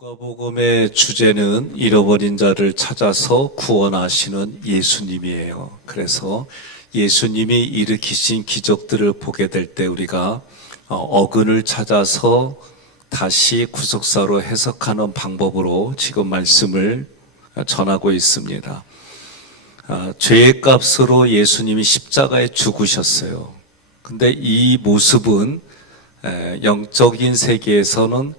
누가복음의 주제는 잃어버린 자를 찾아서 구원하시는 예수님이에요. 그래서 예수님이 일으키신 기적들을 보게 될 때 우리가 어근을 찾아서 다시 구속사로 해석하는 방법으로 지금 말씀을 전하고 있습니다. 죄의 값으로 예수님이 십자가에 죽으셨어요. 근데 이 모습은 영적인 세계에서는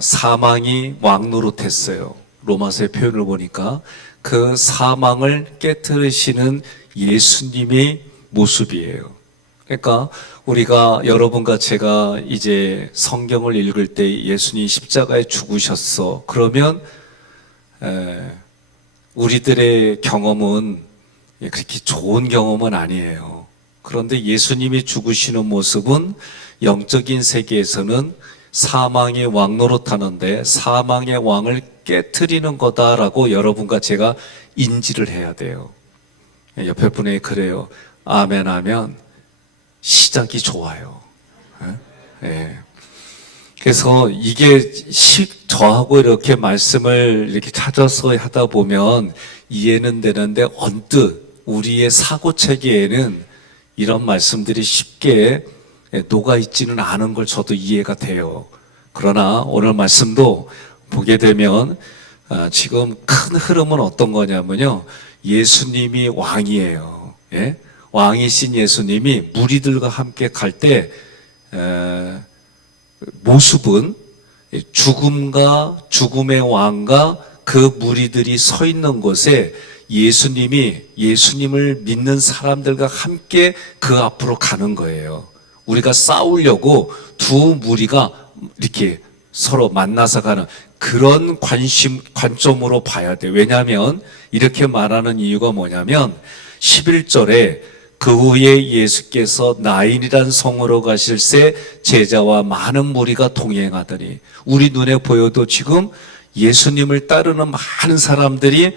사망이 왕노릇했어요. 로마서의 표현을 보니까 그 사망을 깨트리시는 예수님의 모습이에요. 그러니까 우리가 여러분과 제가 이제 성경을 읽을 때 예수님이 십자가에 죽으셨어. 그러면 우리들의 경험은 그렇게 좋은 경험은 아니에요. 그런데 예수님이 죽으시는 모습은 영적인 세계에서는 사망의 왕 노릇하는데 사망의 왕을 깨트리는 거다라고 여러분과 제가 인지를 해야 돼요. 옆에 분에게 그래요. 아멘 하면 시작이 좋아요. 예. 그래서 이게 저하고 이렇게 말씀을 이렇게 찾아서 하다 보면 이해는 되는데 언뜻 우리의 사고 체계에는 이런 말씀들이 쉽게 녹아 있지는 않은 걸 저도 이해가 돼요. 그러나 오늘 말씀도 보게 되면 지금 큰 흐름은 어떤 거냐면요. 예수님이 왕이에요. 예? 왕이신 예수님이 무리들과 함께 갈 때 모습은 죽음과 죽음의 왕과 그 무리들이 서 있는 곳에 예수님을 믿는 사람들과 함께 그 앞으로 가는 거예요. 우리가 싸우려고 두 무리가 이렇게 서로 만나서 가는 그런 관점으로 봐야 돼요. 왜냐하면 이렇게 말하는 이유가 뭐냐면 11절에 그 후에 예수께서 나인이란 성으로 가실새 제자와 많은 무리가 동행하더니 우리 눈에 보여도 지금 예수님을 따르는 많은 사람들이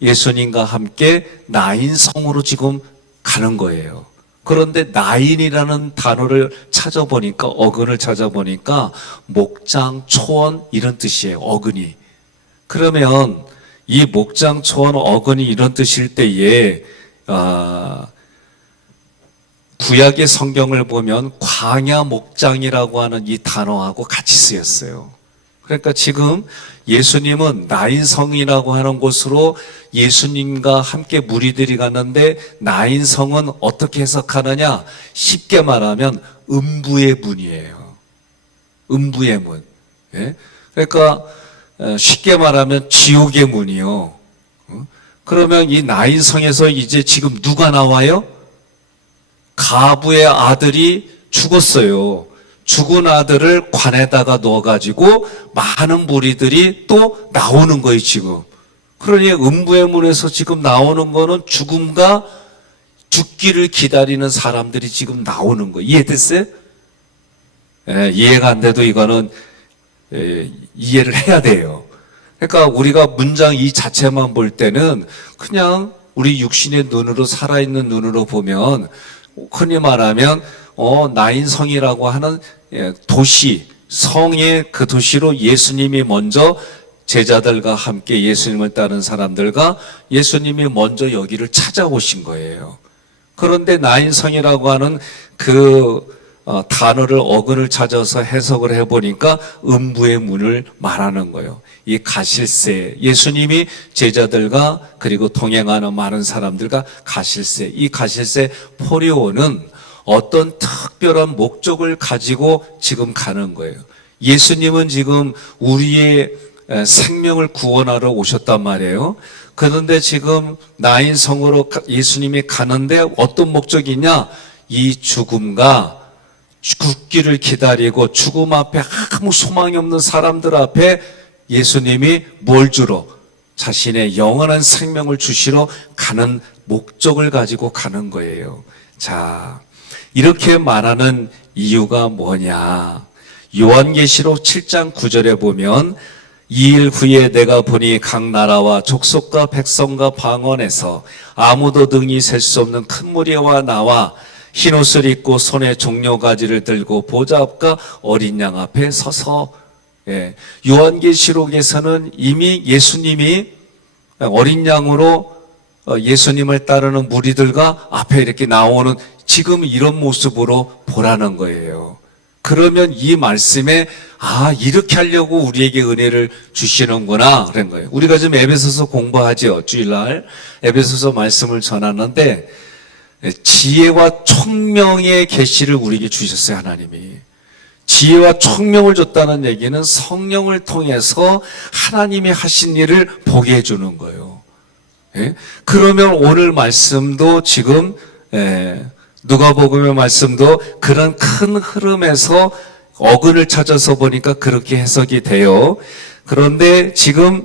예수님과 함께 나인 성으로 지금 가는 거예요. 그런데 나인이라는 단어를 찾아보니까 어근을 찾아보니까 목장, 초원 이런 뜻이에요. 어근이. 그러면 이 목장, 초원, 어근이 이런 뜻일 때에 구약의 성경을 보면 광야 목장이라고 하는 이 단어하고 같이 쓰였어요. 그러니까 지금 예수님은 나인성이라고 하는 곳으로 예수님과 함께 무리들이 갔는데 나인성은 어떻게 해석하느냐? 쉽게 말하면 음부의 문이에요. 음부의 문. 예? 그러니까 쉽게 말하면 지옥의 문이요. 그러면 이 나인성에서 이제 지금 누가 나와요? 가부의 아들이 죽었어요. 죽은 아들을 관에다가 넣어가지고 많은 무리들이 또 나오는 거예요, 지금. 그러니 음부의 문에서 지금 나오는 거는 죽음과 죽기를 기다리는 사람들이 지금 나오는 거예요. 이해됐어요? 이해가 안 돼도 이거는 이해를 해야 돼요. 그러니까 우리가 문장 이 자체만 볼 때는 그냥 우리 육신의 눈으로 살아있는 눈으로 보면 흔히 말하면 나인성이라고 하는 도시, 성의 그 도시로 예수님이 먼저 제자들과 함께 예수님을 따른 사람들과 예수님이 먼저 여기를 찾아오신 거예요. 그런데 나인성이라고 하는 그 단어를 어근을 찾아서 해석을 해보니까 음부의 문을 말하는 거예요. 이 가실새, 예수님이 제자들과 그리고 동행하는 많은 사람들과 가실새, 이 가실새 포리오는 어떤 특별한 목적을 가지고 지금 가는 거예요. 예수님은 지금 우리의 생명을 구원하러 오셨단 말이에요. 그런데 지금 나인성으로 예수님이 가는데 어떤 목적이냐? 이 죽음과 죽기를 기다리고 죽음 앞에 아무 소망이 없는 사람들 앞에 예수님이 뭘 주러? 자신의 영원한 생명을 주시러 가는 목적을 가지고 가는 거예요. 자, 이렇게 말하는 이유가 뭐냐? 요한계시록 7장 9절에 보면 2일 후에 내가 보니 각 나라와 족속과 백성과 방언에서 아무도 등이 셀 수 없는 큰 무리와 나와 흰옷을 입고 손에 종려가지를 들고 보좌 앞과 어린 양 앞에 서서 예, 요한계시록에서는 이미 예수님이 어린 양으로 예수님을 따르는 무리들과 앞에 이렇게 나오는 지금 이런 모습으로 보라는 거예요. 그러면 이 말씀에 이렇게 하려고 우리에게 은혜를 주시는구나 그런 거예요. 우리가 지금 에베소서 공부하죠. 주일날 에베소서 말씀을 전하는데 지혜와 총명의 계시를 우리에게 주셨어요. 하나님이 지혜와 총명을 줬다는 얘기는 성령을 통해서 하나님이 하신 일을 보게 해주는 거예요. 예? 그러면 오늘 말씀도 지금 누가복음의 말씀도 그런 큰 흐름에서 어근을 찾아서 보니까 그렇게 해석이 돼요. 그런데 지금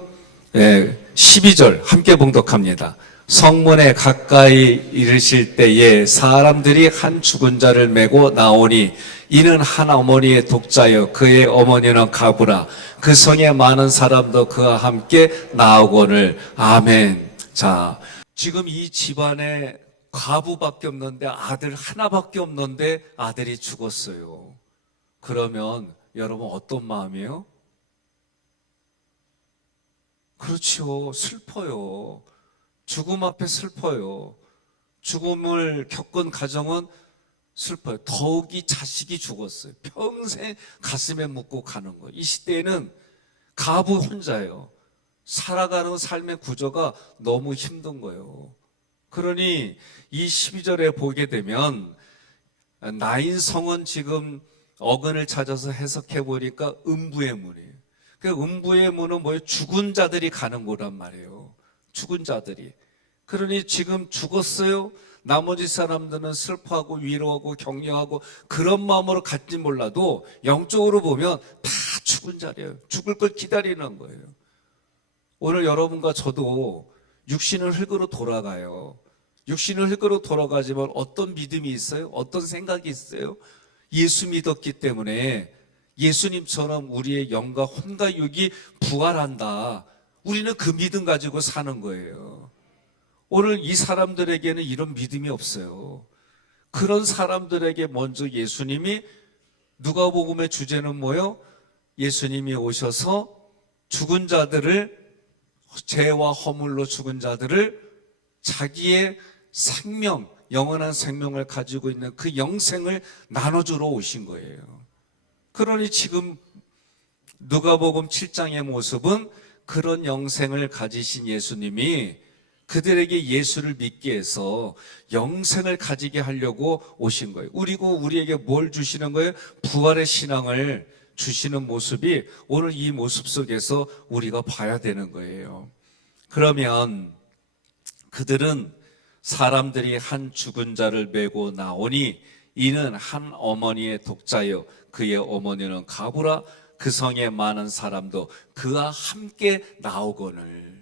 12절 함께 봉독합니다. 성문에 가까이 이르실 때에 사람들이 한 죽은 자를 메고 나오니 이는 한 어머니의 독자여 그의 어머니는 가부라 그 성에 많은 사람도 그와 함께 나오거늘. 아멘. 자, 지금 이 집안에 과부밖에 없는데 아들 하나밖에 없는데 아들이 죽었어요. 그러면 여러분 어떤 마음이에요? 그렇죠. 슬퍼요. 죽음 앞에 슬퍼요. 죽음을 겪은 가정은 슬퍼요. 더욱이 자식이 죽었어요. 평생 가슴에 묻고 가는 거예요. 이 시대에는 가부 혼자예요. 살아가는 삶의 구조가 너무 힘든 거예요. 그러니 이 12절에 보게 되면 나인성은 지금 어근을 찾아서 해석해 보니까 음부의 문이에요. 그 음부의 문은 뭐예요? 죽은 자들이 가는 거란 말이에요. 죽은 자들이. 그러니 지금 죽었어요. 나머지 사람들은 슬퍼하고 위로하고 격려하고 그런 마음으로 갔지 몰라도 영적으로 보면 다 죽은 자리예요. 죽을 걸 기다리는 거예요. 오늘 여러분과 저도 육신은 흙으로 돌아가요. 육신은 흙으로 돌아가지만 어떤 믿음이 있어요? 어떤 생각이 있어요? 예수 믿었기 때문에 예수님처럼 우리의 영과 혼과 육이 부활한다. 우리는 그 믿음 가지고 사는 거예요. 오늘 이 사람들에게는 이런 믿음이 없어요. 그런 사람들에게 먼저 예수님이 누가복음의 주제는 뭐예요? 예수님이 오셔서 죽은 자들을 죄와 허물로 죽은 자들을 자기의 생명, 영원한 생명을 가지고 있는 그 영생을 나눠주러 오신 거예요. 그러니 지금 누가복음 7장의 모습은 그런 영생을 가지신 예수님이 그들에게 예수를 믿게 해서 영생을 가지게 하려고 오신 거예요. 그리고 우리에게 뭘 주시는 거예요? 부활의 신앙을 주시는 모습이 오늘 이 모습 속에서 우리가 봐야 되는 거예요. 그러면 그들은 사람들이 한 죽은 자를 메고 나오니 이는 한 어머니의 독자여 그의 어머니는 가부라 그 성에 많은 사람도 그와 함께 나오거늘.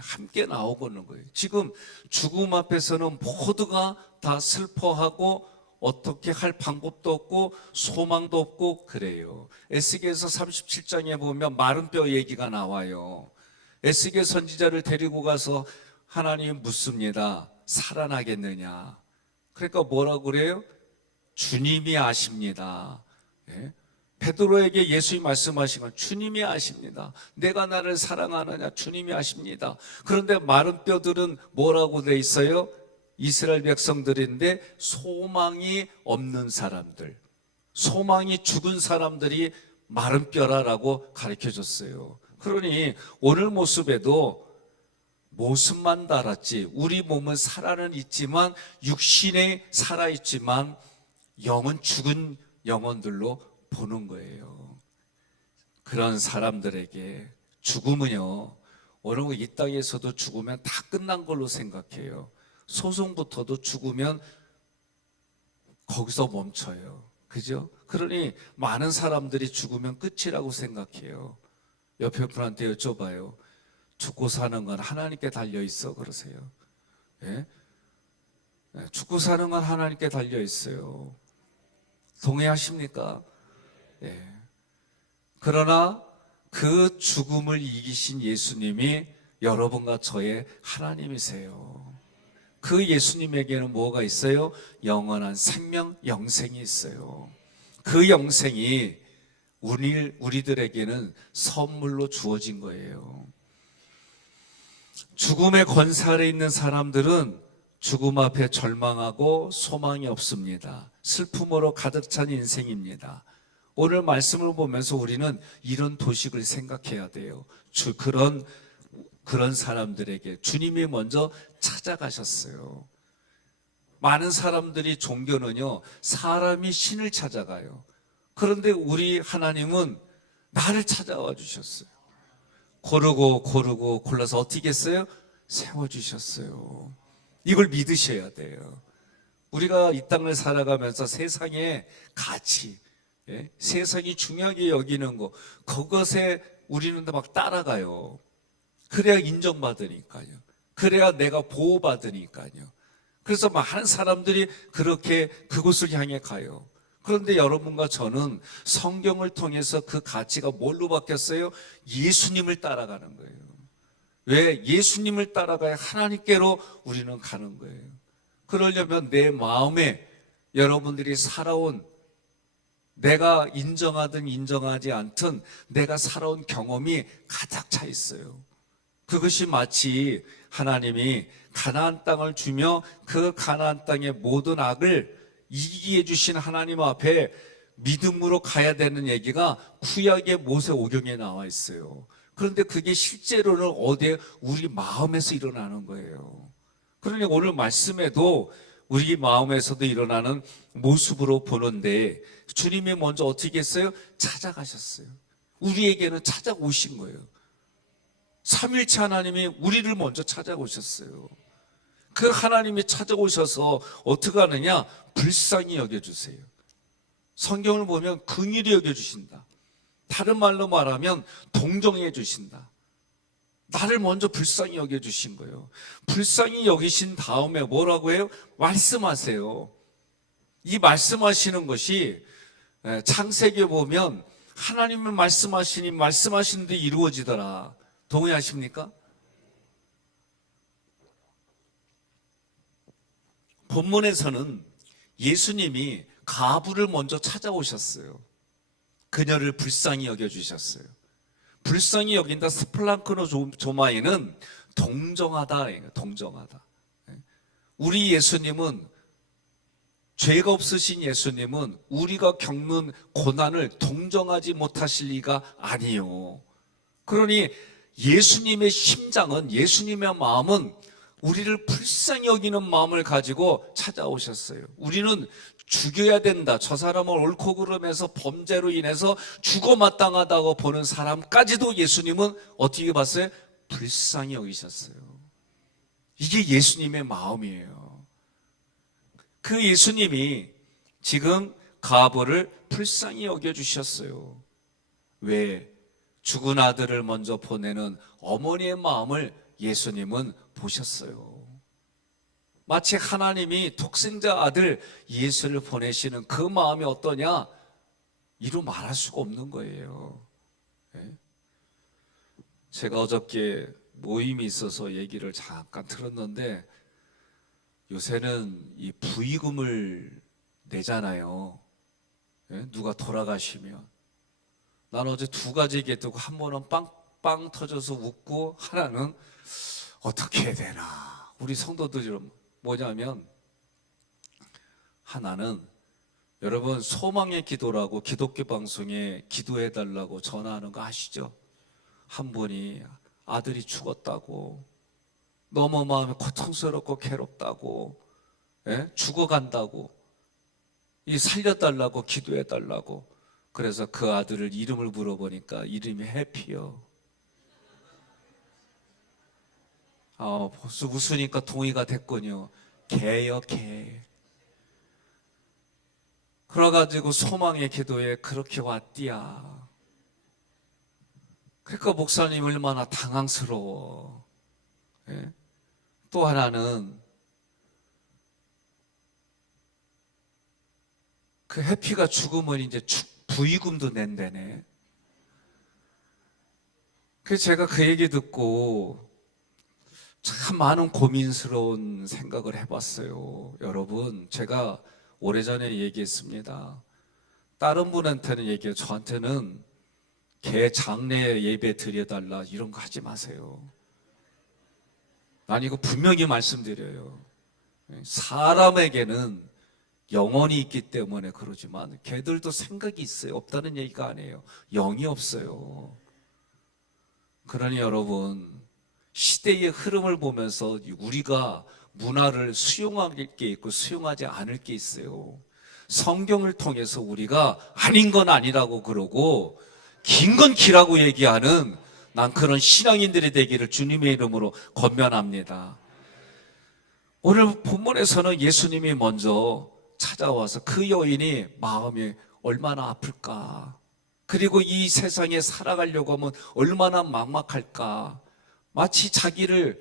함께 나오고는 거예요. 지금 죽음 앞에서는 모두가 다 슬퍼하고 어떻게 할 방법도 없고 소망도 없고 그래요. 에스겔서 37장에 보면 마른 뼈 얘기가 나와요. 에스겔 선지자를 데리고 가서 하나님 묻습니다. 살아나겠느냐? 그러니까 뭐라고 그래요? 주님이 아십니다. 베드로에게 예수님이 말씀하신 건 주님이 아십니다. 내가 나를 사랑하느냐? 주님이 아십니다. 그런데 마른 뼈들은 뭐라고 돼 있어요? 이스라엘 백성들인데 소망이 없는 사람들, 소망이 죽은 사람들이 마른 뼈라라고 가르쳐줬어요. 그러니 오늘 모습에도 모습만 달았지 우리 몸은 살아는 있지만 육신에 살아있지만 영은 죽은 영혼들로 보는 거예요. 그런 사람들에게 죽음은요, 오늘 이 땅에서도 죽으면 다 끝난 걸로 생각해요. 소송부터도 죽으면 거기서 멈춰요. 그죠? 그러니 많은 사람들이 죽으면 끝이라고 생각해요. 옆에 분한테 여쭤봐요. 죽고 사는 건 하나님께 달려있어? 그러세요. 예? 죽고 사는 건 하나님께 달려있어요. 동의하십니까? 예. 그러나 그 죽음을 이기신 예수님이 여러분과 저의 하나님이세요. 그 예수님에게는 뭐가 있어요? 영원한 생명, 영생이 있어요. 그 영생이 우리들에게는 선물로 주어진 거예요. 죽음의 권세 아래 있는 사람들은 죽음 앞에 절망하고 소망이 없습니다. 슬픔으로 가득 찬 인생입니다. 오늘 말씀을 보면서 우리는 이런 도식을 생각해야 돼요. 그런 사람들에게 주님이 먼저 찾아가셨어요. 많은 사람들이 종교는요, 사람이 신을 찾아가요. 그런데 우리 하나님은 나를 찾아와 주셨어요. 고르고 골라서 어떻게 했어요? 세워주셨어요. 이걸 믿으셔야 돼요. 우리가 이 땅을 살아가면서 세상의 가치, 세상이 중요하게 여기는 거, 그것에 우리는 막 따라가요. 그래야 인정받으니까요. 그래야 내가 보호받으니까요. 그래서 많은 사람들이 그렇게 그곳을 향해 가요. 그런데 여러분과 저는 성경을 통해서 그 가치가 뭘로 바뀌었어요? 예수님을 따라가는 거예요. 왜? 예수님을 따라가야 하나님께로 우리는 가는 거예요. 그러려면 내 마음에 여러분들이 살아온, 내가 인정하든 인정하지 않든 내가 살아온 경험이 가득 차 있어요. 그것이 마치 하나님이 가나안 땅을 주며 그 가나안 땅의 모든 악을 이기게 해주신 하나님 앞에 믿음으로 가야 되는 얘기가 구약의 모세오경에 나와 있어요. 그런데 그게 실제로는 어디에? 우리 마음에서 일어나는 거예요. 그러니 오늘 말씀에도 우리 마음에서도 일어나는 모습으로 보는데 주님이 먼저 어떻게 했어요? 찾아가셨어요. 우리에게는 찾아오신 거예요. 삼위일체 하나님이 우리를 먼저 찾아오셨어요. 그 하나님이 찾아오셔서 어떻게 하느냐? 불쌍히 여겨주세요. 성경을 보면 긍휼히 여겨주신다. 다른 말로 말하면 동정해 주신다. 나를 먼저 불쌍히 여겨주신 거예요. 불쌍히 여기신 다음에 뭐라고 해요? 말씀하세요. 이 말씀하시는 것이 창세기에 보면 하나님은 말씀하시니 말씀하시는데 이루어지더라. 동의하십니까? 본문에서는 예수님이 가부를 먼저 찾아오셨어요. 그녀를 불쌍히 여겨주셨어요. 불쌍히 여긴다 스플랑크노 조마에는 동정하다, 동정하다. 우리 예수님은, 죄가 없으신 예수님은 우리가 겪는 고난을 동정하지 못하실 리가 아니에요. 그러니 예수님의 심장은, 예수님의 마음은 우리를 불쌍히 여기는 마음을 가지고 찾아오셨어요. 우리는 죽여야 된다, 저 사람을 옳고 그름해서 범죄로 인해서 죽어 마땅하다고 보는 사람까지도 예수님은 어떻게 봤어요? 불쌍히 여기셨어요. 이게 예수님의 마음이에요. 그 예수님이 지금 가부를 불쌍히 여겨주셨어요. 왜? 죽은 아들을 먼저 보내는 어머니의 마음을 예수님은 보셨어요. 마치 하나님이 독생자 아들 예수를 보내시는 그 마음이 어떠냐? 이루 말할 수가 없는 거예요. 제가 어저께 모임이 있어서 얘기를 잠깐 들었는데, 요새는 이 부의금을 내잖아요. 누가 돌아가시면. 난 어제 두 가지 얘기 듣고, 한 번은 빵빵 터져서 웃고, 하나는 어떻게 해야 되나. 우리 성도들이 뭐냐면, 하나는 여러분 소망의 기도라고 기독교 방송에 기도해달라고 전화하는 거 아시죠? 한 분이 아들이 죽었다고, 너무 마음이 고통스럽고 괴롭다고, 죽어간다고, 이 살려달라고 기도해달라고. 그래서 그 아들을 이름을 물어보니까 이름이 해피요. 벌써 웃으니까 동의가 됐군요. 개요, 개. 그래가지고 소망의 기도에 그렇게 왔디야. 그러니까 목사님 얼마나 당황스러워. 또 하나는 그 해피가 죽으면 이제 부의금도 낸다네. 그래서 제가 그 얘기 듣고 참 많은 고민스러운 생각을 해봤어요. 여러분, 제가 오래전에 얘기했습니다. 다른 분한테는 얘기해요. 저한테는 개 장례 예배 드려달라 이런 거 하지 마세요. 난 이거 분명히 말씀드려요. 사람에게는 영혼이 있기 때문에 그러지만 개들도 생각이 있어요. 없다는 얘기가 아니에요. 영이 없어요. 그러니 여러분, 시대의 흐름을 보면서 우리가 문화를 수용할 게 있고 수용하지 않을 게 있어요. 성경을 통해서 우리가 아닌 건 아니라고 그러고 긴 건 기라고 얘기하는, 난 그런 신앙인들이 되기를 주님의 이름으로 권면합니다. 오늘 본문에서는 예수님이 먼저 찾아와서 그 여인이 마음이 얼마나 아플까, 그리고 이 세상에 살아가려고 하면 얼마나 막막할까, 마치 자기를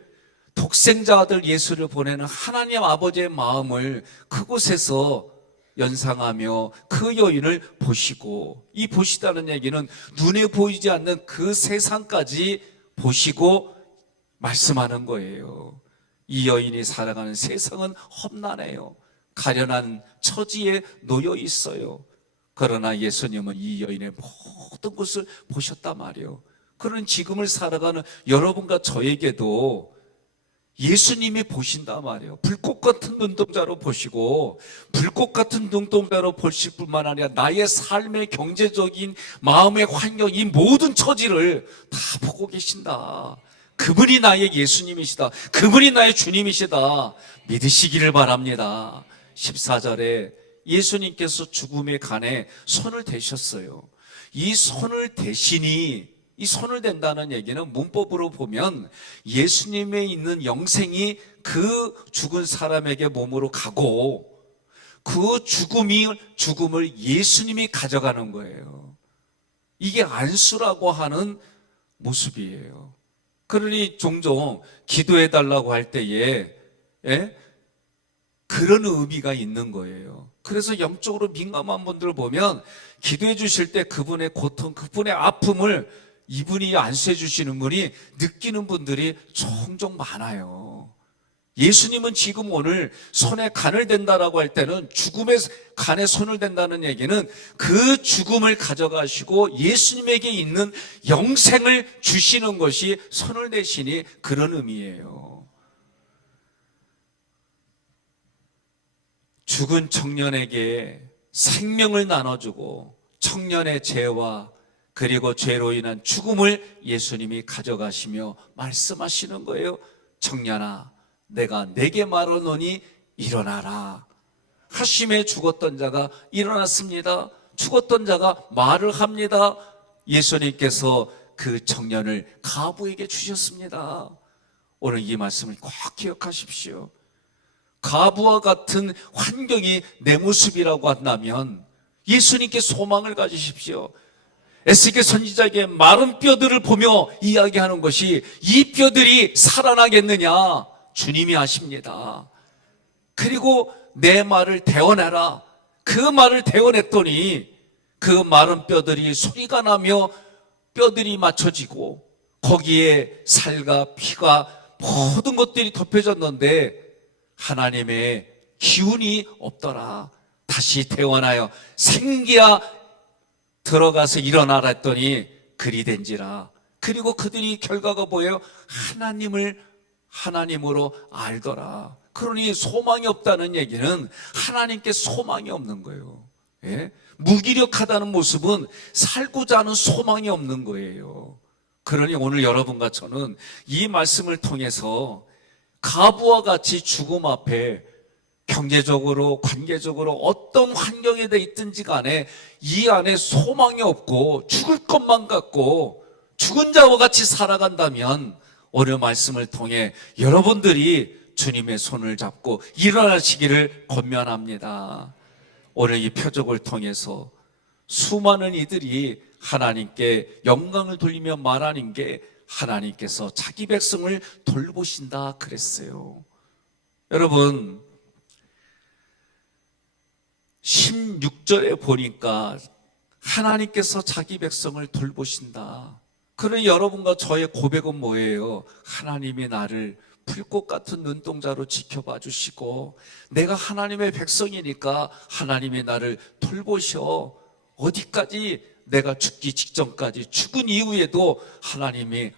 독생자 아들 예수를 보내는 하나님 아버지의 마음을 그곳에서 연상하며 그 여인을 보시고, 이 보시다는 얘기는 눈에 보이지 않는 그 세상까지 보시고 말씀하는 거예요. 이 여인이 살아가는 세상은 험난해요. 가련한 처지에 놓여 있어요. 그러나 예수님은 이 여인의 모든 것을 보셨단 말이에요. 그런 지금을 살아가는 여러분과 저에게도 예수님이 보신단 말이에요. 불꽃 같은 눈동자로 보시고, 불꽃 같은 눈동자로 보실 뿐만 아니라 나의 삶의 경제적인 마음의 환경, 이 모든 처지를 다 보고 계신다. 그분이 나의 예수님이시다. 그분이 나의 주님이시다. 믿으시기를 바랍니다. 14절에 예수님께서 죽음의 간에 손을 대셨어요. 이 손을 대시니, 이 손을 댄다는 얘기는 문법으로 보면 예수님에 있는 영생이 그 죽은 사람에게 몸으로 가고, 그 죽음을 예수님이 가져가는 거예요. 이게 안수라고 하는 모습이에요. 그러니 종종 기도해 달라고 할 때에 그런 의미가 있는 거예요. 그래서 영적으로 민감한 분들을 보면 기도해 주실 때 그분의 고통, 그분의 아픔을 이분이 안수해 주시는 분이 느끼는 분들이 종종 많아요. 예수님은 지금 오늘 손에 간을 댄다라고 할 때는, 죽음의 간에 손을 댄다는 얘기는 그 죽음을 가져가시고 예수님에게 있는 영생을 주시는 것이 손을 대시니 그런 의미예요. 죽은 청년에게 생명을 나눠주고 청년의 죄와 그리고 죄로 인한 죽음을 예수님이 가져가시며 말씀하시는 거예요. 청년아, 내가 네게 말하노니 일어나라. 하심에 죽었던 자가 일어났습니다. 죽었던 자가 말을 합니다. 예수님께서 그 청년을 가부에게 주셨습니다. 오늘 이 말씀을 꼭 기억하십시오. 가부와 같은 환경이 내 모습이라고 한다면 예수님께 소망을 가지십시오. 에스겔 선지자에게 마른 뼈들을 보며 이야기하는 것이, 이 뼈들이 살아나겠느냐? 주님이 아십니다. 그리고 내 말을 대어내라. 그 말을 대어냈더니 그 마른 뼈들이 소리가 나며 뼈들이 맞춰지고 거기에 살과 피가 모든 것들이 덮여졌는데 하나님의 기운이 없더라. 다시 태어나여 생기야 들어가서 일어나라 했더니 그리 된지라. 그리고 그들이 결과가 뭐예요? 하나님을 하나님으로 알더라. 그러니 소망이 없다는 얘기는 하나님께 소망이 없는 거예요. 예? 무기력하다는 모습은 살고자 하는 소망이 없는 거예요. 그러니 오늘 여러분과 저는 이 말씀을 통해서 가부와 같이 죽음 앞에 경제적으로, 관계적으로 어떤 환경에 돼 있든지 간에 이 안에 소망이 없고 죽을 것만 같고 죽은 자와 같이 살아간다면 오늘 말씀을 통해 여러분들이 주님의 손을 잡고 일어나시기를 권면합니다. 오늘 이 표적을 통해서 수많은 이들이 하나님께 영광을 돌리며 말하는 게, 하나님께서 자기 백성을 돌보신다 그랬어요. 여러분, 16절에 보니까 하나님께서 자기 백성을 돌보신다. 그러니 여러분과 저의 고백은 뭐예요? 하나님이 나를 불꽃 같은 눈동자로 지켜봐 주시고 내가 하나님의 백성이니까 하나님이 나를 돌보셔. 어디까지 내가 죽기 직전까지 죽은 이후에도 하나님의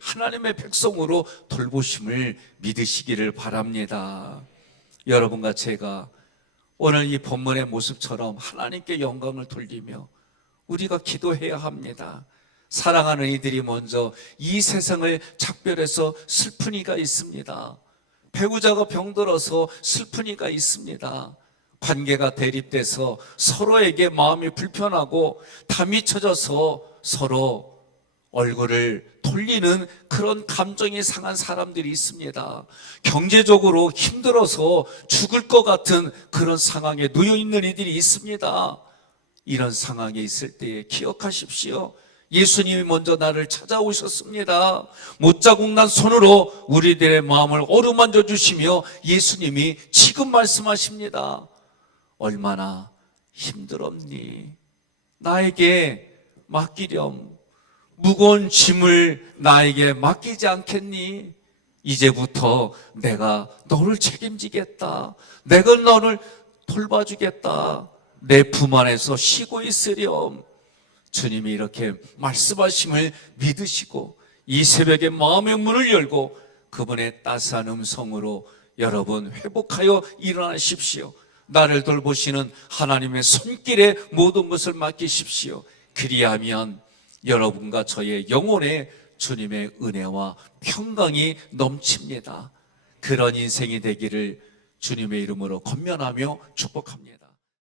백성으로 돌보심을 믿으시기를 바랍니다. 여러분과 제가 오늘 이 본문의 모습처럼 하나님께 영광을 돌리며 우리가 기도해야 합니다. 사랑하는 이들이 먼저 이 세상을 작별해서 슬픈 이가 있습니다. 배우자가 병들어서 슬픈 이가 있습니다. 관계가 대립돼서 서로에게 마음이 불편하고 담이 쳐져서 서로 얼굴을 돌리는 그런 감정이 상한 사람들이 있습니다. 경제적으로 힘들어서 죽을 것 같은 그런 상황에 놓여 있는 이들이 있습니다. 이런 상황에 있을 때에 기억하십시오. 예수님이 먼저 나를 찾아오셨습니다. 못자국 난 손으로 우리들의 마음을 어루만져 주시며 예수님이 지금 말씀하십니다. 얼마나 힘들었니? 나에게 맡기렴. 무거운 짐을 나에게 맡기지 않겠니? 이제부터 내가 너를 책임지겠다. 내가 너를 돌봐주겠다. 내 품 안에서 쉬고 있으렴. 주님이 이렇게 말씀하심을 믿으시고 이 새벽에 마음의 문을 열고 그분의 따스한 음성으로 여러분 회복하여 일어나십시오. 나를 돌보시는 하나님의 손길에 모든 것을 맡기십시오. 그리하면 여러분과 저의 영혼에 주님의 은혜와 평강이 넘칩니다. 그런 인생이 되기를 주님의 이름으로 권면하며 축복합니다.